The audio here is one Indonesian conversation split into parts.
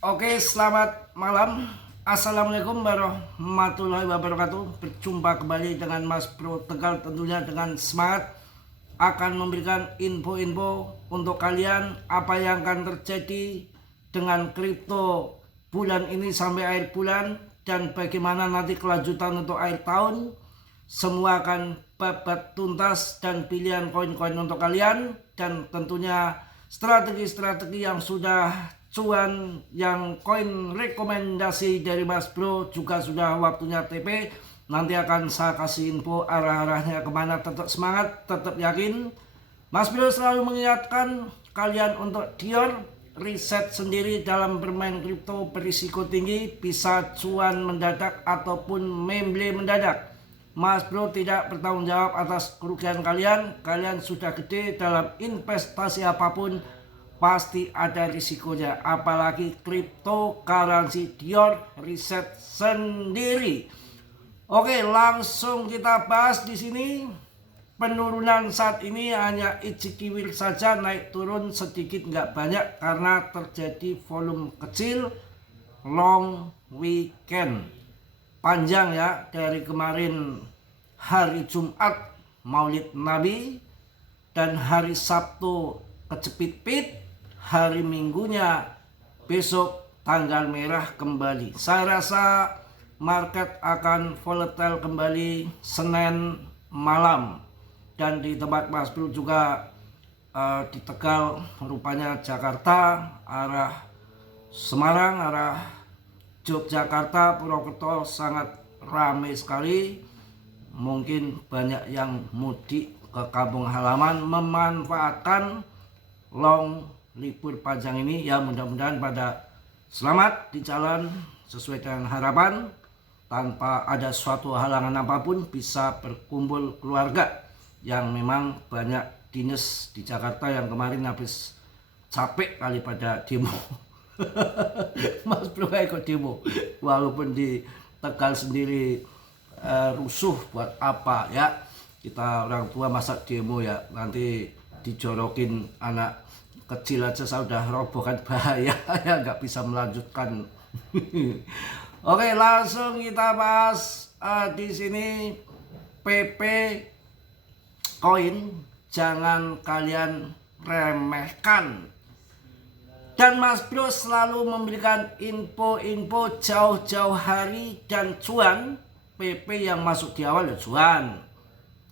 Oke, selamat malam. Assalamualaikum warahmatullahi wabarakatuh. Berjumpa kembali dengan Mas Bro Tegal, tentunya dengan semangat akan memberikan info-info untuk kalian apa yang akan terjadi dengan kripto bulan ini sampai akhir bulan dan bagaimana nanti kelanjutan untuk akhir tahun. Semua akan babat tuntas dan pilihan koin-koin untuk kalian, dan tentunya strategi-strategi yang sudah cuan, yang koin rekomendasi dari Mas Bro juga sudah waktunya TP. Nanti akan saya kasih info arah-arahnya kemana. Tetap semangat, tetap yakin. Mas Bro selalu mengingatkan kalian untuk Dior, riset sendiri dalam bermain kripto berisiko tinggi, bisa cuan mendadak ataupun memble mendadak. Mas Bro tidak bertanggung jawab atas kerugian kalian. Kalian sudah gede dalam investasi apapun, pasti ada risikonya. Apalagi cryptocurrency, Dior riset sendiri. Oke, langsung kita bahas di sini. Penurunan saat ini hanya ijikiwir saja, naik turun sedikit nggak banyak karena terjadi volume kecil. Long weekend panjang ya, dari kemarin hari Jumat Maulid Nabi dan hari Sabtu kecepit-pit, hari Minggunya besok tanggal merah kembali. Saya rasa market akan volatile kembali Senin malam. Dan di tempat Mas Bro juga di Tegal, rupanya Jakarta, arah Semarang, arah Yogyakarta, Purwokerto sangat ramai sekali. Mungkin banyak yang mudik ke kampung halaman memanfaatkan long libur panjang ini. Ya, mudah-mudahan pada selamat di jalan sesuai dengan harapan, tanpa ada suatu halangan apapun, bisa berkumpul keluarga yang memang banyak dinas di Jakarta yang kemarin habis capek kali pada demo. Mas Bro ikut demo walaupun di Tegal sendiri rusuh, buat apa ya, kita orang tua masa demo ya, nanti dijorokin anak kecil aja sudah roboh kan, bahaya ya, nggak bisa melanjutkan. Oke, langsung kita bahas di sini PP koin, jangan kalian remehkan. Dan Mas Bro selalu memberikan info-info jauh-jauh hari dan cuan. PP yang masuk di awal ya cuan,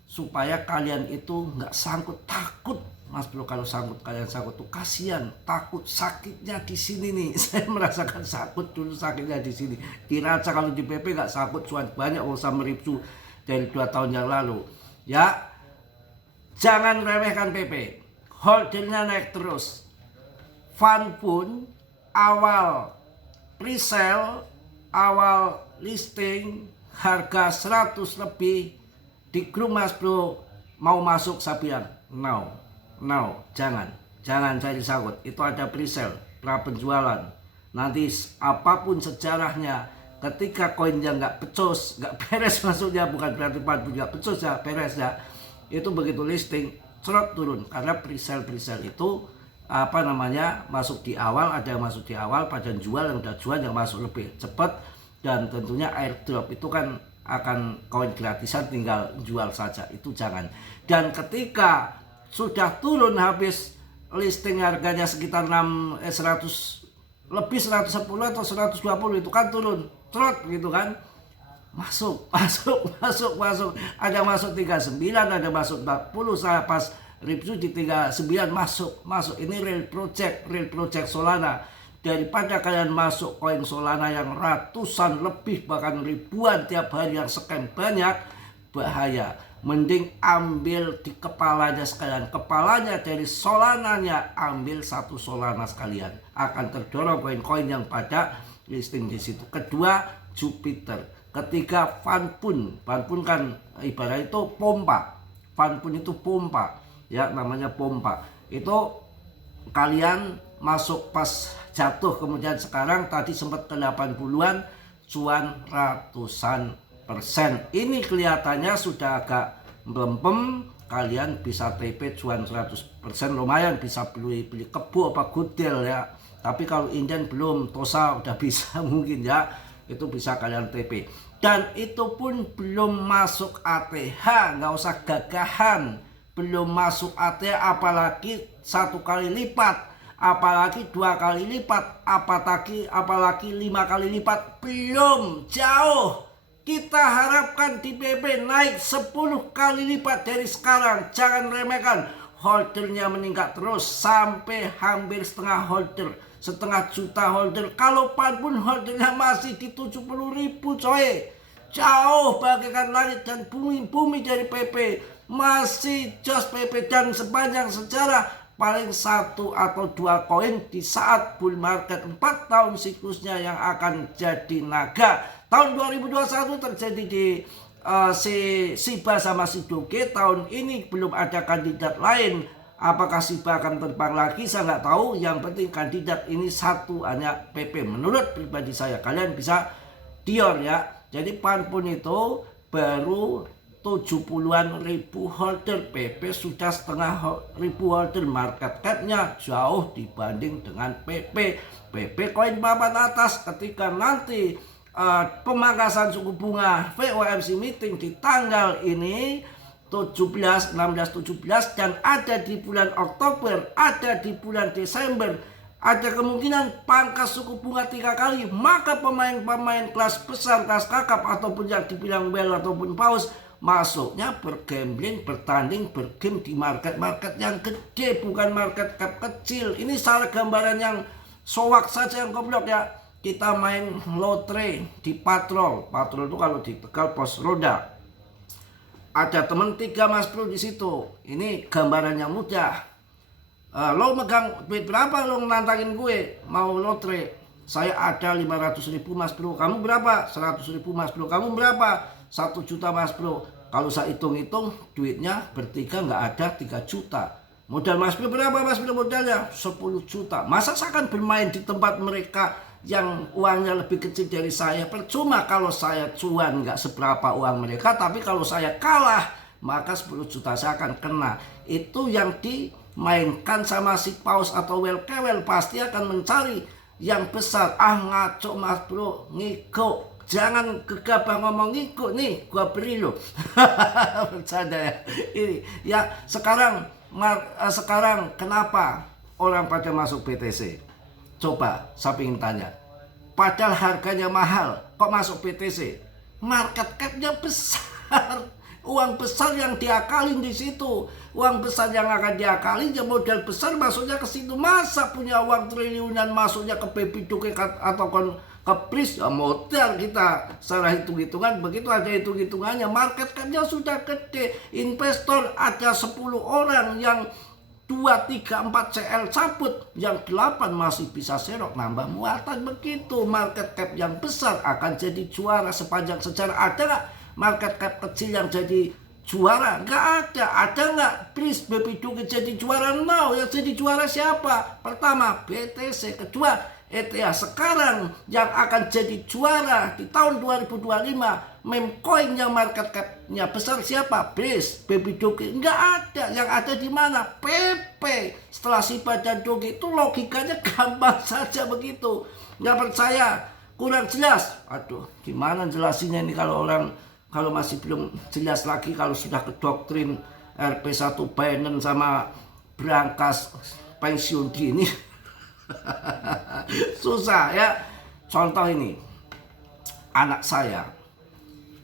supaya kalian itu nggak sangkut takut. Mas Bro kalau sangkut, kalian sangkut tuh kasihan, takut sakitnya di sini nih. Saya merasakan sakit dulu, sakitnya di sini. Diraca kalau di PP nggak sangkut cuan banyak, usah meripsu dari 2 tahun yang lalu. Ya, jangan remehkan PP. Holdernya naik terus. Fun pun awal presale, awal listing harga 100 lebih di grup Mas Bro mau masuk, saya bilang no, jangan cari sangkut. Itu ada presale, pra penjualan. Nanti apapun sejarahnya, ketika koinnya nggak becus, nggak beres masuknya, bukan berarti nggak becus ya, beres ya, itu begitu listing cerot turun. Karena presale itu masuk di awal, ada yang masuk di awal pada jual, yang udah jual yang masuk lebih cepat. Dan tentunya airdrop itu kan akan koin gratisan, tinggal jual saja, itu jangan. Dan ketika sudah turun habis listing harganya sekitar 100 lebih, 110 atau 120, itu kan turun cerot gitu kan, masuk, ada masuk 39, ada masuk 40. Saya pas review di 39 masuk. Ini real project Solana. Daripada kalian masuk koin Solana yang ratusan lebih bahkan ribuan tiap hari, yang scam banyak, bahaya. Mending ambil di kepalanya sekalian, kepalanya dari Solananya, ambil satu Solana sekalian, akan terdorong koin-koin yang pada listing di situ. Kedua, Jupiter. Ketiga, Funpun kan ibarat itu pompa. Funpun itu pompa ya, namanya pompa. Itu kalian masuk pas jatuh, kemudian sekarang tadi sempat ke 80-an, cuan ratusan persen. Ini kelihatannya sudah agak melempem, kalian bisa TP cuan 100%, lumayan, bisa beli kebo apa gudel ya. Tapi kalau inden belum, Tosa udah bisa mungkin ya, itu bisa kalian TP. Dan itu pun belum masuk ATH, nggak usah gagahan. Belum masuk ATH apalagi 1 kali lipat, apalagi 2 kali lipat, apalagi 5 kali lipat, belum, jauh. Kita harapkan di PP naik 10 kali lipat dari sekarang. Jangan remehkan. Holdernya meningkat terus sampai hampir setengah holder, setengah juta holder. Kalau pun holdernya masih di 70.000 coy. Jauh bagaikan langit dan bumi dari PP. Masih jos PP dan sepanjang sejarah paling 1 atau 2 koin di saat bull market 4 tahun siklusnya yang akan jadi naga. Tahun 2021 terjadi di si Shiba sama si Doge. Tahun ini belum ada kandidat lain. Apakah Shiba akan terbang lagi saya nggak tahu. Yang penting kandidat ini satu, hanya PP. Menurut pribadi saya, kalian bisa Dior ya. Jadi pun itu baru 70-an ribu holder, PP sudah setengah ribu holder. Market capnya jauh dibanding dengan PP. PP koin papan atas ketika nanti pemangkasan suku bunga FOMC meeting di tanggal ini 17, 16, 17 dan ada di bulan Oktober, ada di bulan Desember, ada kemungkinan pangkas suku bunga 3 kali, maka pemain-pemain kelas besar, kelas kakap ataupun yang dibilang well ataupun paus masuknya bergambling, bertanding, bergame di market-market yang gede, bukan market cap kecil. Ini salah gambaran yang sowak saja, yang goblok ya. Kita main lotre di patrol. Patrol itu kalau di Tegal pos roda. Ada temen 3 Mas Bro di situ. Ini gambarannya mudah. Lo megang duit berapa lo nantangin gue mau lotre? Saya ada 500.000 Mas Bro. Kamu berapa? 100.000 Mas Bro. Kamu berapa? 1 juta Mas Bro. Kalau saya hitung-hitung duitnya bertiga nggak ada 3 juta. Modal Mas Bro berapa Mas Bro modalnya? 10 juta. Masa saya akan bermain di tempat mereka yang uangnya lebih kecil dari saya? Percuma kalau saya cuan nggak seberapa uang mereka, tapi kalau saya kalah maka 10 juta saya akan kena. Itu yang dimainkan sama si paus atau well pasti akan mencari yang besar. Ngaco Mas Bro, ngiko. Jangan gegabah ngomong ngiko nih, gua beri lo. Bercanda ya. Ini ya sekarang kenapa orang pada masuk BTC? Coba saya ingin tanya. Padahal harganya mahal, kok masuk BTC? Market capnya besar. Uang besar yang diakalin di situ. Uang besar yang akan diakalin, ya modal besar masuknya ke situ. Masa punya uang triliunan masuknya ke Baby Doge atau ke Pris? Ya modal kita secara hitung-hitungan. Begitu ada hitung-hitungannya. Market capnya sudah gede. Investor ada 10 orang yang 2, 3, 4 CL cabut, yang 8 masih bisa serok nambah muatan. Begitu market cap yang besar akan jadi juara sepanjang sejarah. Ada nggak market cap kecil yang jadi juara? Nggak ada. Ada nggak Pris Baby Doge jadi juara? No. Yang jadi juara siapa? Pertama BTC, kedua ETH. Sekarang yang akan jadi juara di tahun 2025 meme coin yang market capnya besar siapa? Pris, Baby Doge. Nggak ada. Yang ada di mana? PP. Setelah Shiba dan Doge. Itu logikanya gampang saja begitu. Nggak percaya? Kurang jelas? Aduh, gimana jelasinnya ini kalau masih belum jelas lagi, kalau sudah ke doktrin RP1 Binance sama Brankas pensiun dini. Susah ya. Contoh ini, anak saya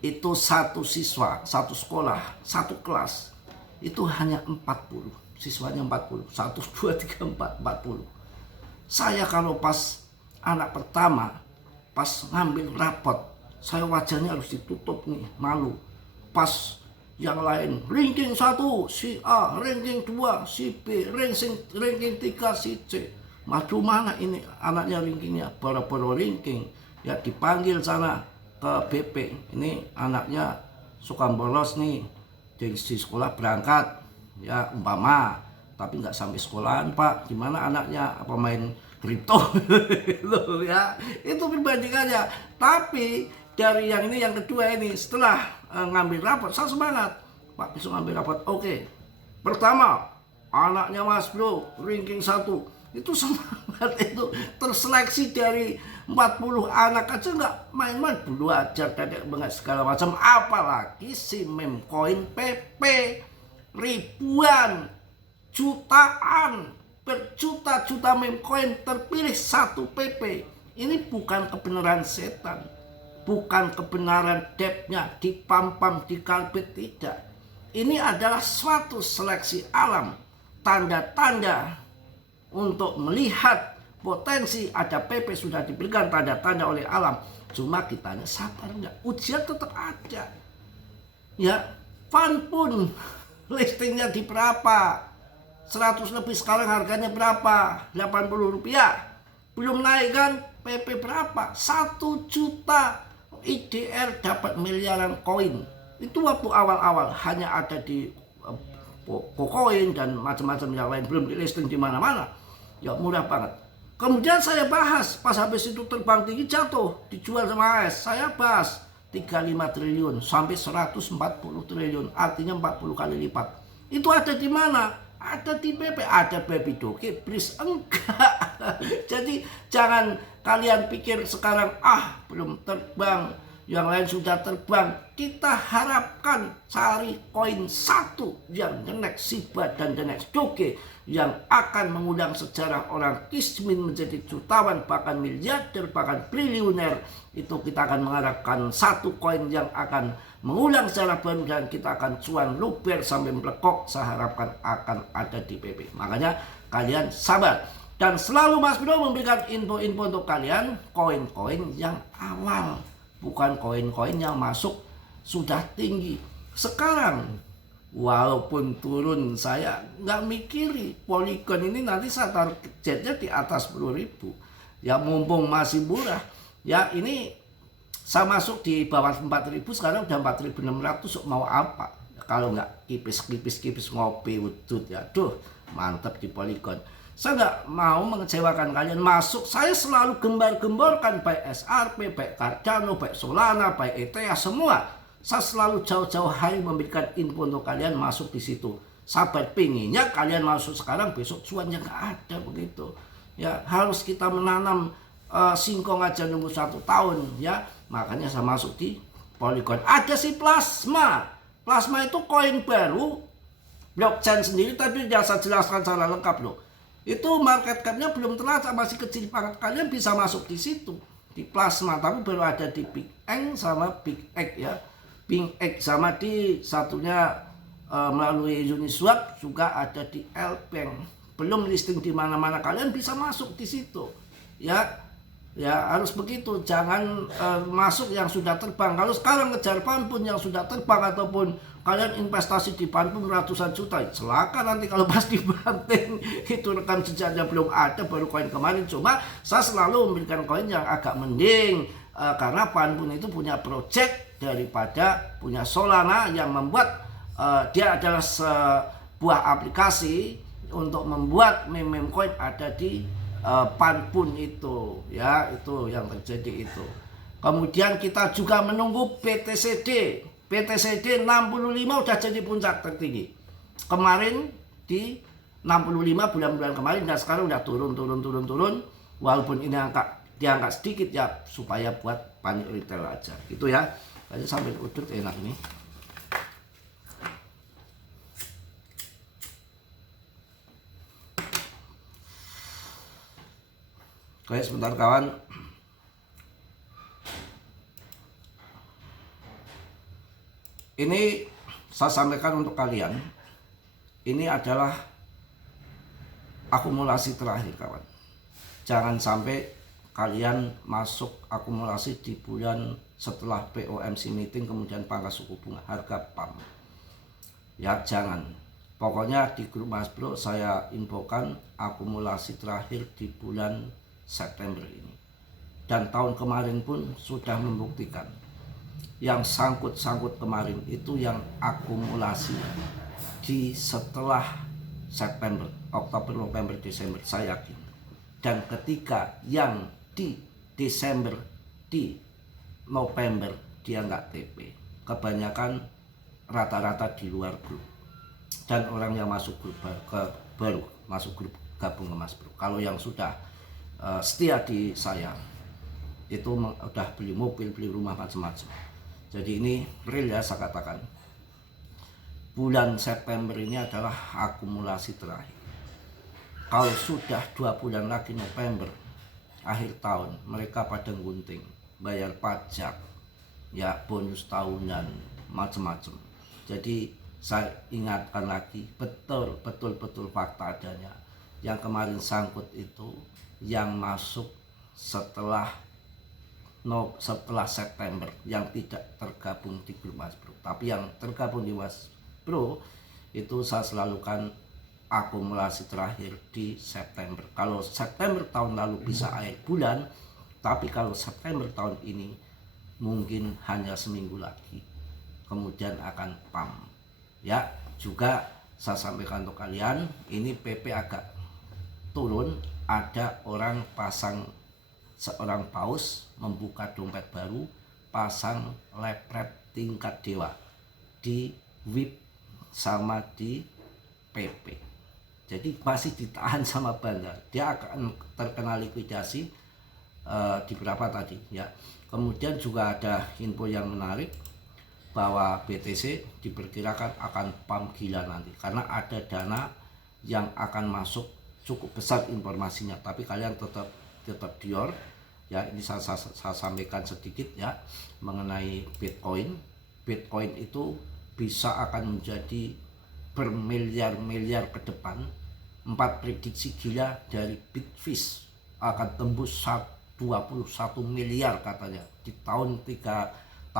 itu satu siswa, satu sekolah, satu kelas itu hanya 40, siswanya 40, 1, 2, 3, 4, 40. Saya kalau pas anak pertama, pas ngambil rapot, saya wajahnya harus ditutup nih, malu. Pas yang lain, ranking 1 si A, ranking 2 si B, ranking 3 si C. Maju mana ini anaknya rankingnya? Boro-boro ranking. Ya dipanggil sana ke BP. Ini anaknya suka bolos nih. Dari si sekolah berangkat. Ya umpama. Tapi nggak sampai sekolahan Pak. Gimana anaknya? Apa main kripto? Ya, itu perbandingannya. Tapi dari yang ini, yang kedua ini, setelah ngambil rapot, saya semangat. Pak bisa ngambil rapot. Oke. Pertama, anaknya Mas Bro, ranking 1. Itu semangat itu terseleksi dari 40 anak aja nggak main-main, belajar dari segala macam, apalagi si meme coin PP ribuan, jutaan, berjuta-juta meme coin terpilih satu PP. Ini bukan kebenaran setan, bukan kebenaran depnya dipampam di kalbet, tidak. Ini adalah suatu seleksi alam, tanda-tanda untuk melihat potensi ada PP sudah diberikan tanda-tanda oleh alam. Cuma kitanya sabar enggak, ujian tetap ada. Ya, fun pun listingnya di berapa? 100 lebih, sekarang harganya berapa? 80 rupiah. Belum naik kan? PP berapa? 1 juta. IDR dapat miliaran koin. Itu waktu awal-awal hanya ada di Pocoin dan macam-macam yang lain, belum di listing di mana-mana. Ya murah banget. Kemudian saya bahas, pas habis itu terbang tinggi jatuh, dijual sama AS. Saya bahas 35 triliun sampai 140 triliun, artinya 40 kali lipat. Itu ada di mana? Ada di PP, ada baby doki, please enggak. Jadi jangan kalian pikir sekarang belum terbang, yang lain sudah terbang. Kita harapkan cari koin satu yang the next Shiba dan the next Doge yang akan mengundang sejarah orang Kismin menjadi jutawan, bahkan miliarder, bahkan triliuner. Itu kita akan mengharapkan satu koin yang akan mengulang sejarah baru dan kita akan cuan luber sampai melekok. Saya harapkan akan ada di PP. Makanya kalian sabar. Dan selalu Mas Bro memberikan info-info untuk kalian, koin-koin yang awal, bukan koin-koin yang masuk sudah tinggi. Sekarang walaupun turun, saya nggak mikiri Polygon ini nanti saya targetnya di atas 10.000. Ya mumpung masih murah. Ya ini saya masuk di bawah 4.000, sekarang udah 4.600, mau apa? Kalau nggak kipis ngopi udut, ya duh mantap di Polygon. Saya nggak mau mengecewakan kalian. Masuk, saya selalu gembar-gemborkan baik SRP, baik Cardano, baik Solana, baik ETH, semua. Saya selalu jauh-jauh hari memberikan info untuk kalian masuk di situ. Sabar, pinginnya kalian masuk sekarang, besok cuannya nggak ada begitu. Ya harus kita menanam singkong aja nunggu 1 tahun, ya. Makanya saya masuk di Polygon. Ada si Plasma. Plasma itu koin baru, blockchain sendiri, tapi tidak saya jelaskan secara lengkap loh. Itu market cap-nya belum terlalu, masih kecil banget. Kalian bisa masuk di situ, di Plasma, tapi baru ada di Big Eng sama Big Egg, ya. Big Egg sama di satunya melalui Uniswap, juga ada di L-Bank. Belum listing di mana-mana, kalian bisa masuk di situ, ya. Ya harus begitu, jangan masuk yang sudah terbang. Kalau sekarang ngejar pun yang sudah terbang, ataupun kalian investasi di pun ratusan juta, celaka nanti kalau pas dibanting. Itu rekam jejaknya belum ada, baru koin kemarin. Cuma saya selalu memberikan koin yang agak mending, karena pun itu punya project daripada punya Solana yang membuat dia adalah sebuah aplikasi untuk membuat meme coin ada di pun itu, ya. Itu yang terjadi itu. Kemudian kita juga menunggu BTCD 65 udah jadi puncak tertinggi kemarin di 65 bulan-bulan kemarin, dan sekarang udah turun. Walaupun ini diangkat sedikit, ya supaya buat panik retail aja gitu, ya. Aja sambil udut enak nih. Oke, sebentar kawan. Ini saya sampaikan untuk kalian. Ini adalah akumulasi terakhir kawan. Jangan sampai kalian masuk akumulasi di bulan setelah POMC meeting kemudian pangkas suku bunga harga PAM. Ya jangan. Pokoknya di grup Mas Bro saya infokan akumulasi terakhir di bulan September ini. Dan tahun kemarin pun sudah membuktikan. Yang sangkut-sangkut kemarin itu yang akumulasi di setelah September, Oktober, November, Desember, saya yakin. Dan ketika yang di Desember, di November dia nggak TP, kebanyakan rata-rata di luar grup. Dan orang yang masuk grup baru masuk grup gabung ke Mas Bro. Kalau yang sudah setia di saya itu udah beli mobil, beli rumah, macam-macam. Jadi ini real ya, saya katakan bulan September ini adalah akumulasi terakhir. Kalau sudah 2 bulan lagi November akhir tahun, mereka pada gunting bayar pajak ya, bonus tahunan, macam-macam. Jadi saya ingatkan lagi, betul fakta adanya. Yang kemarin sangkut itu yang masuk setelah September, yang tidak tergabung di grup Mas Bro. Tapi yang tergabung di Mas Bro itu saya selalu kan akumulasi terakhir di September. Kalau September tahun lalu bisa akhir bulan, tapi kalau September tahun ini mungkin hanya seminggu lagi, kemudian akan PAM. Ya, juga saya sampaikan untuk kalian, ini PP agak turun, ada orang pasang, seorang paus membuka dompet baru, pasang lepret tingkat dewa di WIP sama di PP. Jadi masih ditahan sama bandar, dia akan terkena likuidasi di berapa tadi ya. Kemudian juga ada info yang menarik bahwa BTC diperkirakan akan PAM gila nanti, karena ada dana yang akan masuk cukup besar informasinya. Tapi kalian tetap dior ya. Ini saya sampaikan sedikit ya mengenai Bitcoin. Bitcoin itu bisa akan menjadi bermiliar-miliar ke depan. 4 prediksi gila dari Bitfish akan tembus 21 miliar katanya di tahun 2034.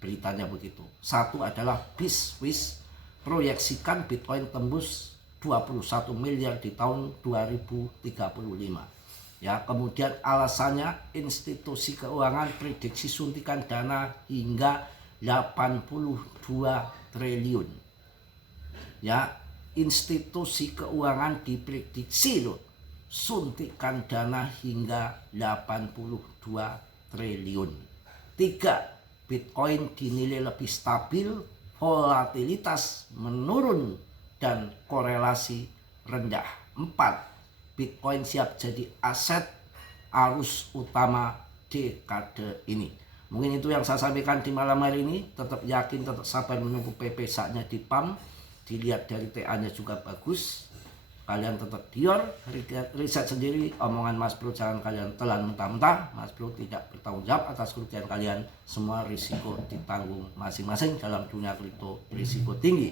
Beritanya begitu. Satu adalah Bitfish proyeksikan Bitcoin tembus 21 miliar di tahun 2035. Ya, kemudian alasannya institusi keuangan prediksi suntikan dana hingga 82 triliun. Ya, institusi keuangan diprediksi loh suntikan dana hingga 82 triliun. 3. Bitcoin dinilai lebih stabil, volatilitas menurun dan korelasi rendah. 4. Bitcoin siap jadi aset arus utama dekade ini. Mungkin itu yang saya sampaikan di malam hari ini. Tetap yakin, tetap sabar menunggu PP saatnya di PAM. Dilihat dari TA-nya juga bagus. Kalian tetap dior, riset sendiri. Omongan Mas Bro jangan kalian telan mentah-mentah. Mas Bro tidak bertanggung jawab atas kerugian kalian. Semua risiko ditanggung masing-masing. Dalam dunia kripto risiko tinggi.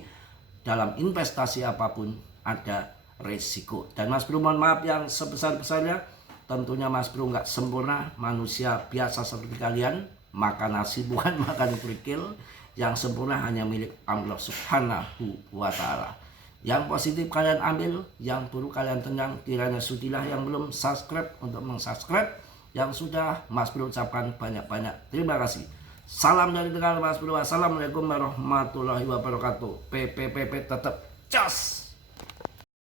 Dalam investasi apapun ada resiko. Dan Mas Bro mohon maaf yang sebesar-besarnya. Tentunya Mas Bro nggak sempurna, manusia biasa seperti kalian, makan nasi bukan makan kerikil. Yang sempurna hanya milik Allah Subhanahu wa Ta'ala. Yang positif kalian ambil, yang buruk kalian tendang. Kiranya sudilah yang belum subscribe untuk mensubscribe. Yang sudah, Mas Bro ucapkan banyak-banyak terima kasih. Salam dari Tegal Mas Bro. Assalamualaikum warahmatullahi wabarakatuh. PP tetap cas.